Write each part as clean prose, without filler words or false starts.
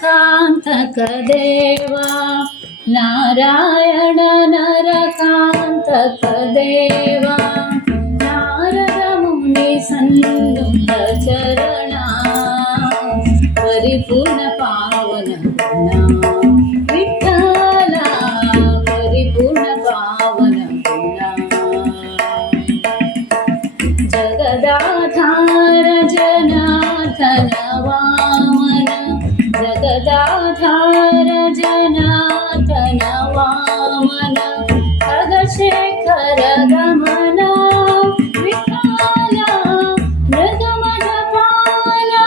नरकान्तक देवा नारायण नरकान्तक देवा नारद मुनि सन्नुत चरणा परिपूर्ण पावन गुणा विठ्ठला परिपूर्ण पावन गुणा जगदाधार जनार्दन वामन जगदाधार जनार्दन वामन खगशेखर गमना विठ्ठला मृगमदपाला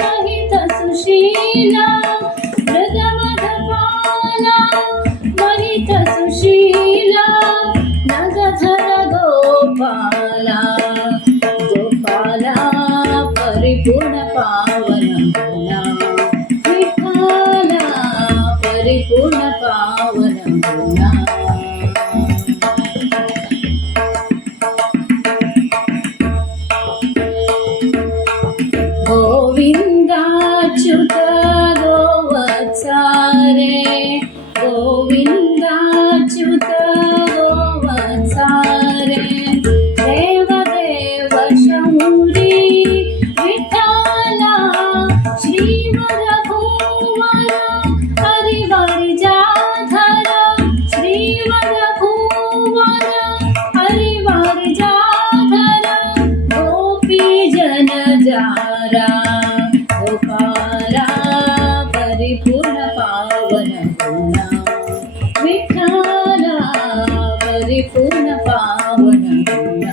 महित सुशीला मृगमदपाला महित सुशीला नगधर गोपाला गोपाला परिपूर्ण पावन गुणा विठ्ठला परिपूर्ण पावन गुणा गोविंदाच्युत गोवत्सारे गोविंदाच्युत गोवत्सारे देवदेव शौरी विठ्ठला श्रीवर भुवर हरिवर्जाधर श्रीवर भुवर हरिवर्जाधर गोपी जन जारा गोपाला परिपूर्ण पावन गुणा विठ्ठला परिपूर्ण पावन गुणा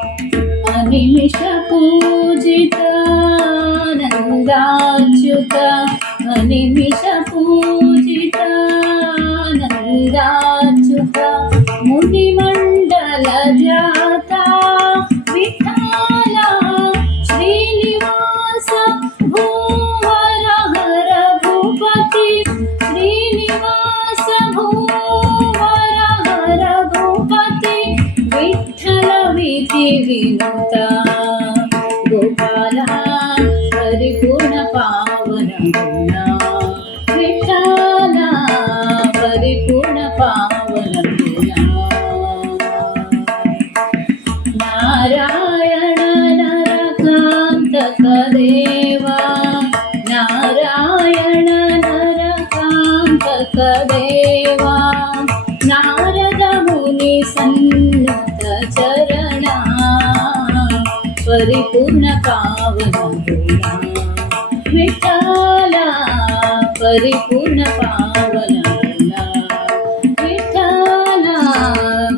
अनिमिष पूजित नंदाच्युत अनिमिष पूजित नंदाच्युत मुनिमंडल जाता विठ्ठला श्रीनिवास भूवर हर भूपती श्रीनिवास भूवर हर भूपती विठ्ठल विधी विनुता गोपाला परिपूर्ण पावन गुणा विठ्ठला परिपूर्ण पावन गुणा नारायण नरकान्तक देवा नारायण नरकान्तक देवा नारद मुनि सन्नुत चरणा परिपूर्ण पावन गुणा विठ्ठला परिपूर्ण पावन गुणा विठ्ठला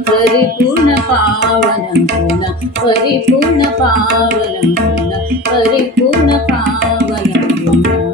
परिपूर्ण पावन गुणा परिपूर्ण पावन गुणा परिपूर्ण पावन गुणा